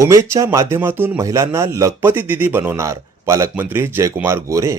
उमेदच्या माध्यमातून महिलांना लखपती दीदी बनवणार पालकमंत्री जयकुमार गोरे।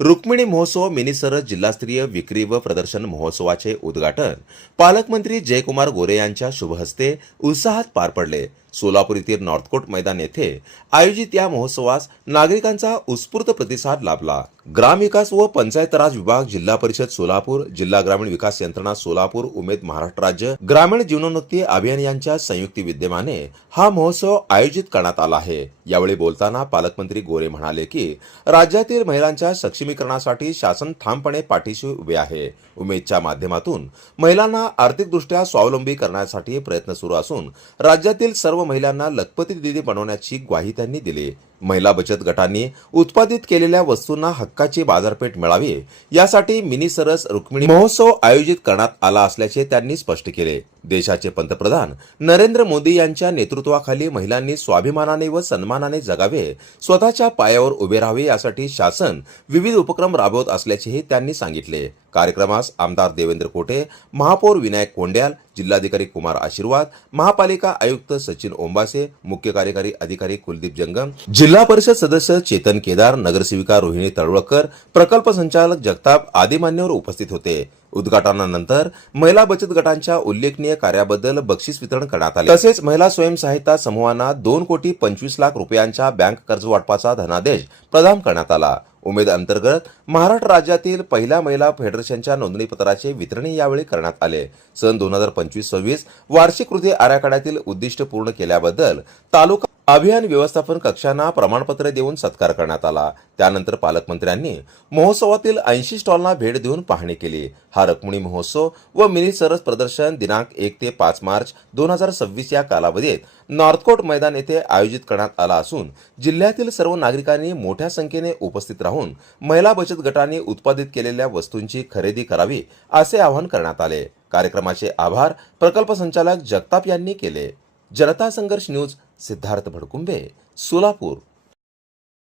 रुक्मिणी महोत्सव मिनी सरस जिल्हास्तरीय विक्री व प्रदर्शन महोत्सवाचे उद्घाटन पालकमंत्री जयकुमार गोरे यांच्या शुभ हस्ते उत्साहात पार पडले। सोलापूर येथील नॉर्थकोट मैदान येथे आयोजित या महोत्सवास नागरिकांचा उत्स्फूर्त प्रतिसाद लाभला। ग्रामविकास व पंचायत राज विभाग, जिल्हा परिषद सोलापूर, जिल्हा ग्रामीण विकास यंत्रणा सोलापूर, उमेद महाराष्ट्र राज्य ग्रामीण जीवनोन्नती अभियान यांच्या संयुक्त विद्यमाने हा महोत्सव आयोजित करण्यात आला आहे। यावेळी बोलताना पालकमंत्री गोरे म्हणाले की राज्यातील महिलांच्या सक्षमीकरणासाठी शासन ठामपणे पाठीशी उभे आहे। उमेदच्या माध्यमातून महिलांना आर्थिकदृष्ट्या स्वावलंबी करण्यासाठी प्रयत्न सुरू असून राज्यातील सर्व महिलांना लखपती दीदी बनवण्याची ग्वाही त्यांनी दिली। महिला बचत गटांनी उत्पादित केलेल्या वस्तूंना हक्काची बाजारपेठ मिळावी यासाठी मिनी सरस रुक्मिणी महोत्सव आयोजित करण्यात आला असल्याचे त्यांनी स्पष्ट केले। देशाचे पंतप्रधान नरेंद्र मोदी यांच्या नेतृत्वाखाली महिलांनी स्वाभिमानाने व सन्मानाने जगावे, स्वतःच्या पायावर उभे राहावे यासाठी शासन विविध उपक्रम राबवत असल्याचेही त्यांनी सांगितले। कार्यक्रमास आमदार देवेंद्र कोटे, महापौर विनायक कोंड्याल, जिल्हाधिकारी कुमार आशीर्वाद, महापालिका आयुक्त सचिन ओंबासे, मुख्य कार्यकारी अधिकारी कुलदीप जंगम, जिल्हा परिषद सदस्य चेतन केदार, नगरसेविका रोहिणी तळवळकर, प्रकल्प संचालक जगताप आदी मान्यवर उपस्थित होते। उद्घाटनानंतर महिला बचत गटांच्या उल्लेखनीय कार्याबद्दल बक्षीस वितरण करण्यात आले। तसेच महिला स्वयंसहायता समूहांना 2,25,00,000 रुपयांचा बँक कर्ज वाटपाचा धनादेश प्रदान करण्यात आला। उमेद अंतर्गत महाराष्ट्र राज्यातील पहिल्या महिला फेडरेशनच्या नोंदणीपत्राचे वितरण यावेळी करण्यात आले। सन 2025-26 वार्षिक कृती आराखड्यातील उद्दिष्ट पूर्ण केल्याबद्दल तालुका अभियान व्यवस्थापन कक्षांना प्रमाणपत्र देऊन सत्कार करण्यात आला। त्यानंतर पालकमंत्र्यांनी महोत्सवातील 80 स्टॉलना भेट देऊन पाहणी केली। हा रुक्मिणी महोत्सव व मिनी सरस प्रदर्शन दिनांक 1 ते 5 मार्च 2026 या कालावधीत नॉर्थकोट मैदान येथे आयोजित करण्यात आला असून जिल्ह्यातील सर्व नागरिकांनी मोठ्या संख्येने उपस्थित राहून महिला बचत गटांनी उत्पादित केलेल्या वस्तूंची खरेदी करावी असे आवाहन करण्यात आले। कार्यक्रमाचे आभार प्रकल्प संचालक जगताप यांनी केले। जनता संघर्ष न्यूज, सिद्धार्थ भडकुंबे, सोलापूर।